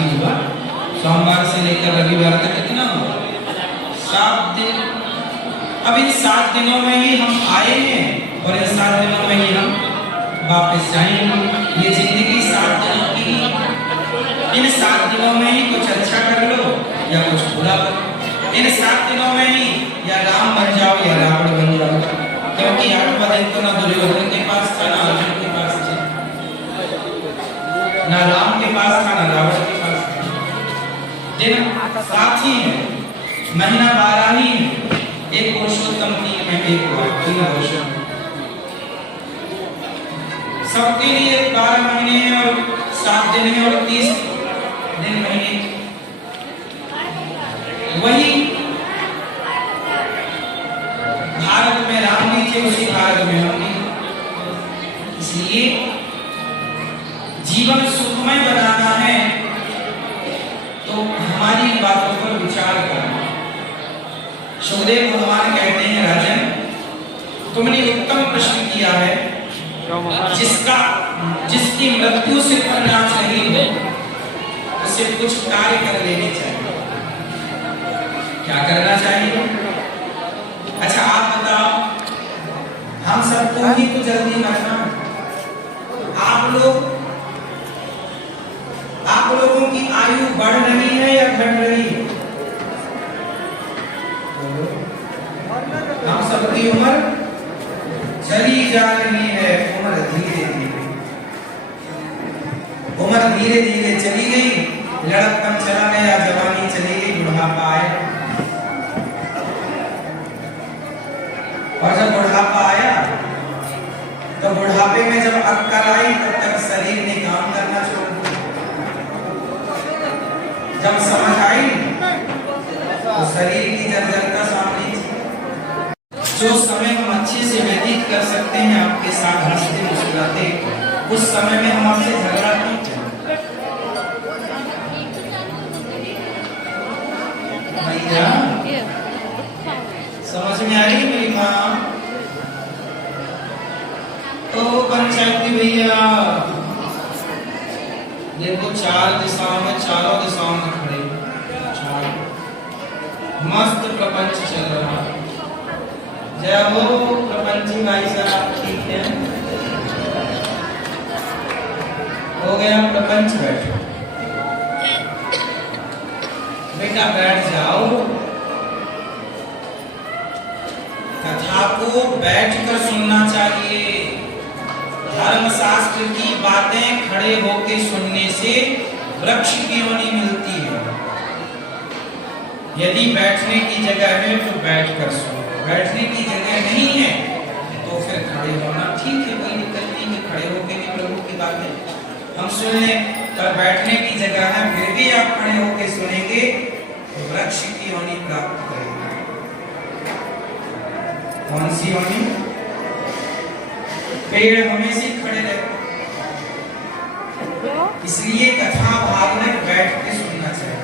ही हुआ। सोमवार से लेकर रविवार तक कितना हुआ? 7 दिन। अब इन 7 दिनों में ही हम आए हैं और इन 7 दिनों में ही हम वापस जाएंगे। ये जिंदगी 7 दिनों की। इन 7 दिनों में ही कुछ अच्छा कर लो या कुछ बुरा करो। इन 7 दिनों में ही या राम बन जाओ या रावण बन जाओ, क्योंकि 8वां दिन तो ना दुर्योधन के पास था, ना अर्जुन के पास था, ना राम के पास था, ना रावण के पास था। दिन 7 ही है, महीना 12 ही है, एक पुरुषोत्तम 3 में 1 वर्ष। सबके लिए 12 महीने हैं और 7 दिन है और 30 दिन महीने। वही भारत में राम जी थे, उसी भारत में हम भी। इसलिए जीवन सुखमय बनाना है तो हमारी बातों पर विचार करना। सुखदेव भगवान कहते हैं, राजन तुमने उत्तम प्रश्न किया है। जिसकी मृत्यु से प्रयास नहीं हो उसे कुछ कार्य कर लेने चाहिए। क्या करना चाहिए? अच्छा आप बताओ, हम सबको ही तो जल्दी मरना। आप लोगों की आयु बढ़ रही है या घट रही है? हम सबकी उम्र चली जा रही है। उम्र धीरे धीरे चली गई, लड़कपन चला गया, जवानी चली गई, बुढ़ापा आया। और जब बुढ़ापा आया तो बुढ़ापे में जब अक्कल आई तब तक शरीर ने काम करना छोड़ दिया। जब समझ आई तो शरीर की जर्जरता सामने थी। जो समय हम अच्छे से व्यतीत कर सकते हैं आपके साथ हंसते मुस्कुराते, उस समय में हम आपसे झगड़ा क्यों करें? भैया समझ में आ रही मेरी माँ? तो पंचायती भैया देखो 4 दिशाओं में, चारों दिशाओं में खड़े, मस्त प्रपंच चल रहा है। जय हो प्रपंची भाई साहब, ठीक है, हो गया प्रपंच। बैठो बेटा, बैठ जाओ। कथा को बैठकर सुनना चाहिए। धर्मशास्त्र की बातें खड़े होके सुनने से वृक्ष की योनि मिलती है। यदि बैठने की जगह है तो बैठकर सुनो, बैठने की जगह नहीं है तो फिर खड़े होना ठीक है, कोई दिक्कत नहीं है। खड़े होके भी प्रभु की बातें हम सुन लें, पर बैठने की जगह है फिर भी आप खड़े होके सुनेंगे तो वृक्ष की योनि प्राप्त करेंगे। कौन सी योनि? पेड़ हमेशा खड़े रहे, इसलिए कथा भाग में बैठ के सुनना चाहिए।